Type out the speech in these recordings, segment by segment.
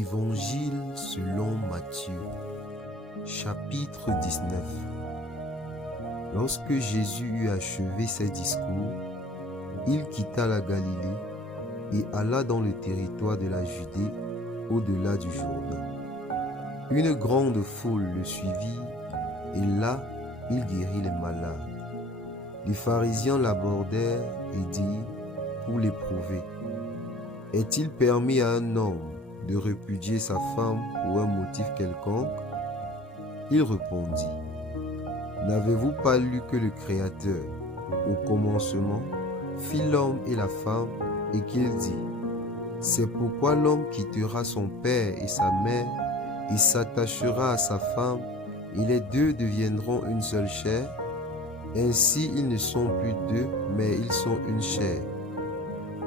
Évangile selon Matthieu, chapitre 19. Lorsque Jésus eut achevé ses discours, il quitta la Galilée et alla dans le territoire de la Judée, au-delà du Jourdain. Une grande foule le suivit, et là, il guérit les malades. Les pharisiens l'abordèrent et dirent, pour l'éprouver, « Est-il permis à un homme de répudier sa femme pour un motif quelconque ?» Il répondit, « N'avez-vous pas lu que le Créateur, au commencement, fit l'homme et la femme, et qu'il dit, « C'est pourquoi l'homme quittera son père et sa mère, et s'attachera à sa femme, et les deux deviendront une seule chair. Ainsi ils ne sont plus deux, mais ils sont une chair.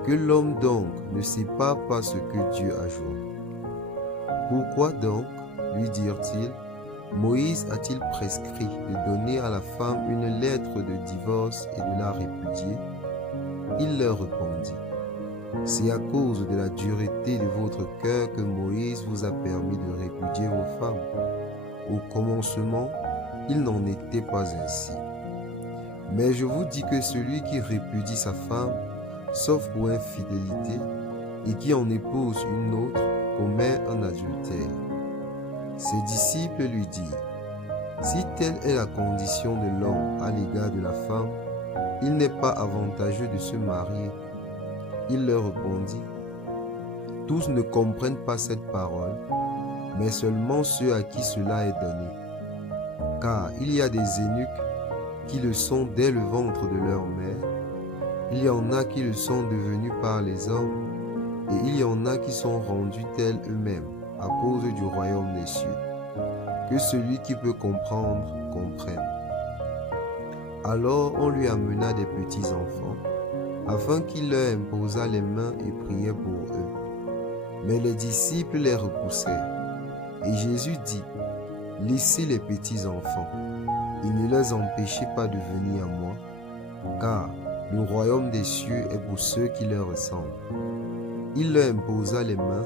Que l'homme donc ne sépare pas ce que Dieu a joint. Pourquoi donc, lui dirent-ils, Moïse a-t-il prescrit de donner à la femme une lettre de divorce et de la répudier? Il leur répondit, c'est à cause de la dureté de votre cœur que Moïse vous a permis de répudier vos femmes. Au commencement, il n'en était pas ainsi. Mais je vous dis que celui qui répudie sa femme, sauf pour infidélité, et qui en épouse une autre, commet un adultère. Ses disciples lui dirent, si telle est la condition de l'homme à l'égard de la femme, il n'est pas avantageux de se marier. Il leur répondit, tous ne comprennent pas cette parole, mais seulement ceux à qui cela est donné. Car il y a des eunuques qui le sont dès le ventre de leur mère, il y en a qui le sont devenus par les hommes, et il y en a qui sont rendus tels eux-mêmes à cause du royaume des cieux. Que celui qui peut comprendre, comprenne. Alors on lui amena des petits enfants, afin qu'il leur imposât les mains et priait pour eux. Mais les disciples les repoussèrent. Et Jésus dit, laissez les petits enfants, et ne les empêchez pas de venir à moi, car le royaume des cieux est pour ceux qui leur ressemblent. Il leur imposa les mains,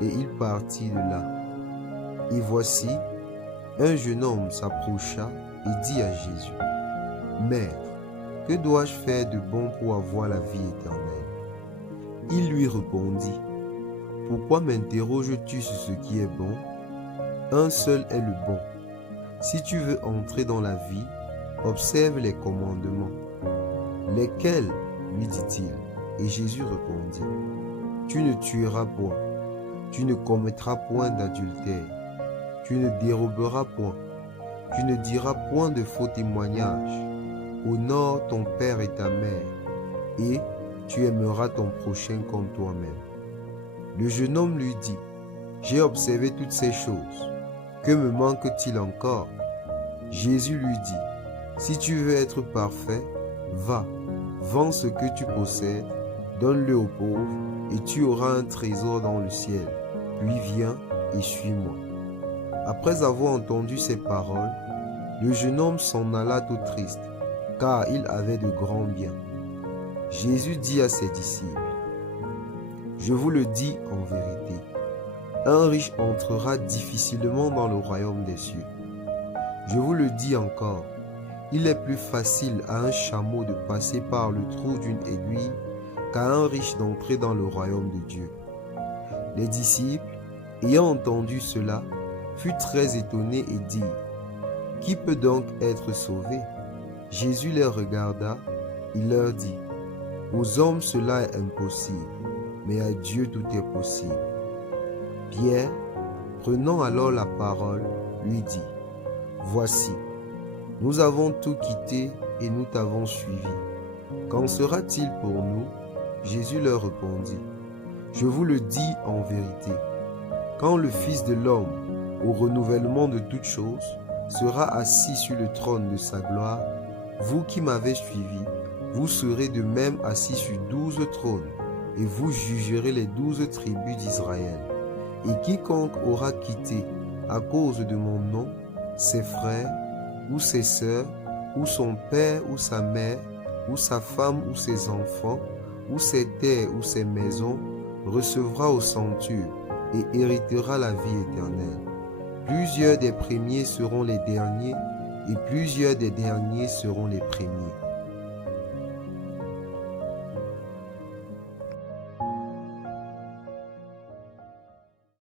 et il partit de là. Et voici, un jeune homme s'approcha et dit à Jésus, « Maître, que dois-je faire de bon pour avoir la vie éternelle ?» Il lui répondit, « Pourquoi m'interroges-tu sur ce qui est bon? Un seul est le bon. Si tu veux entrer dans la vie, observe les commandements. » Lesquels, lui dit-il, et Jésus répondit, « Tu ne tueras point, tu ne commettras point d'adultère, tu ne déroberas point, tu ne diras point de faux témoignages, honore ton père et ta mère, et tu aimeras ton prochain comme toi-même. » Le jeune homme lui dit, « J'ai observé toutes ces choses, que me manque-t-il encore ?» Jésus lui dit, « Si tu veux être parfait, va, vends ce que tu possèdes, donne-le aux pauvres, et tu auras un trésor dans le ciel. Puis viens et suis-moi. » Après avoir entendu ces paroles, le jeune homme s'en alla tout triste, car il avait de grands biens. Jésus dit à ses disciples, « Je vous le dis en vérité, un riche entrera difficilement dans le royaume des cieux. Je vous le dis encore, il est plus facile à un chameau de passer par le trou d'une aiguille qu'à un riche d'entrer dans le royaume de Dieu. » Les disciples, ayant entendu cela, furent très étonnés et dirent, « Qui peut donc être sauvé ?» Jésus les regarda, il leur dit, « Aux hommes cela est impossible, mais à Dieu tout est possible. » Pierre, prenant alors la parole, lui dit, « Voici, nous avons tout quitté et nous t'avons suivi. Qu'en sera-t-il pour nous ?» Jésus leur répondit, « Je vous le dis en vérité, quand le Fils de l'homme, au renouvellement de toutes choses, sera assis sur le trône de sa gloire, vous qui m'avez suivi, vous serez de même assis sur 12 trônes, et vous jugerez les 12 tribus d'Israël. Et quiconque aura quitté, à cause de mon nom, ses frères, ou ses sœurs, ou son père ou sa mère, ou sa femme ou ses enfants, ou ses terres ou ses maisons, recevra au centuple et héritera la vie éternelle. Plusieurs des premiers seront les derniers, et plusieurs des derniers seront les premiers.